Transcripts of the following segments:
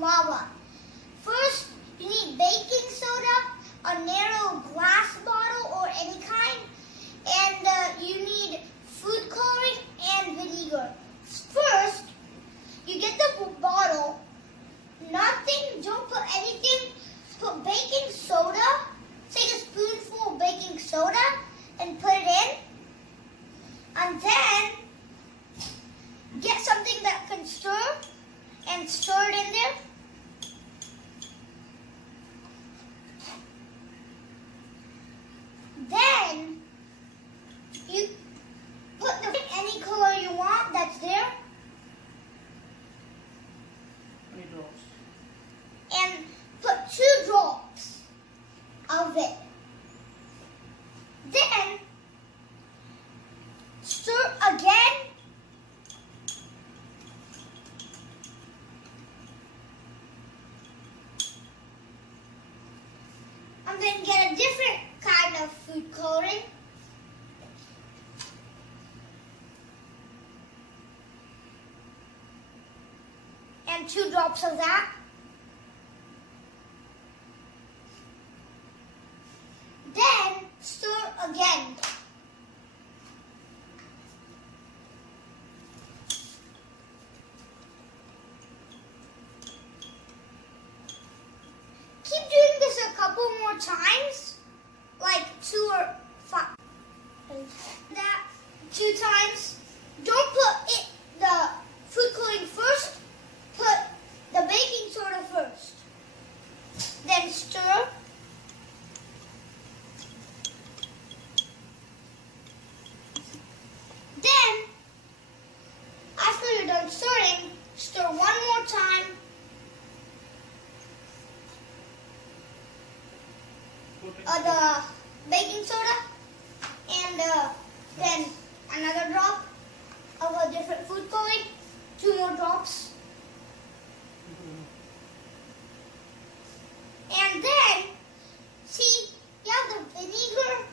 lava. First, you need baking soda, a narrow glass bottle or any kind, and you need food coloring and vinegar. First, you get the bottle. Nothing, don't put anything. Put baking soda. Take a spoonful of baking soda and put it in. And then get something that can stir and stir it in there. Then you put any color you want that's there. How many drops? And put 2 drops of it. Then stir again. And then get a different kind of food coloring. And 2 drops of that. Then stir again. Keep doing this a couple more times, like 2 or 5. That 2 times. Don't put the food coloring first. Put the baking soda first. Then stir. Then, after you're done stirring, stir one more time. The baking soda, and then another drop of a different food coloring. 2 more drops. And then, see, you have the vinegar.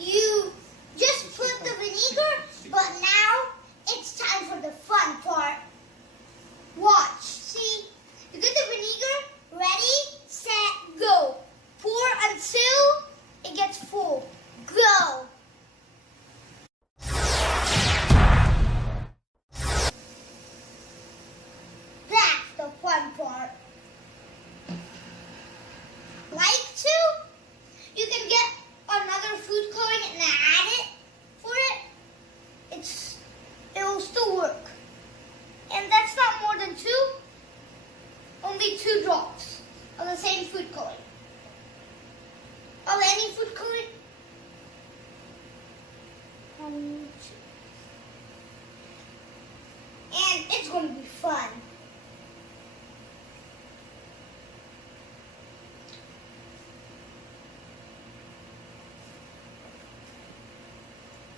You just put the vinegar, but now it's time for the fun part. Watch. See, you get the vinegar. Ready, set, go. Pour until it gets full. Go. That's the fun part. Like to? You can get another food coloring and add it for it. It will still work. And that's not more than 2. Only 2 drops of the same food coloring. Of any food coloring. And it's going to be fun.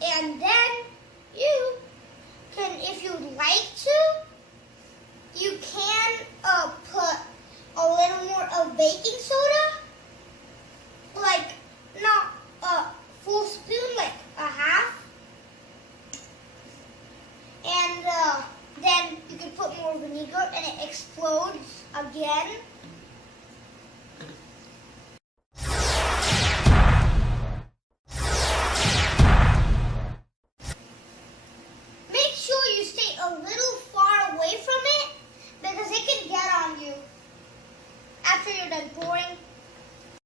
And then you can, if you'd like to, you can put a little more of baking soda. Like, not a full spoon, like a half. And then you can put more vinegar and it explodes again. Make sure you stay a little far away from it because it can get on you after you're done pouring.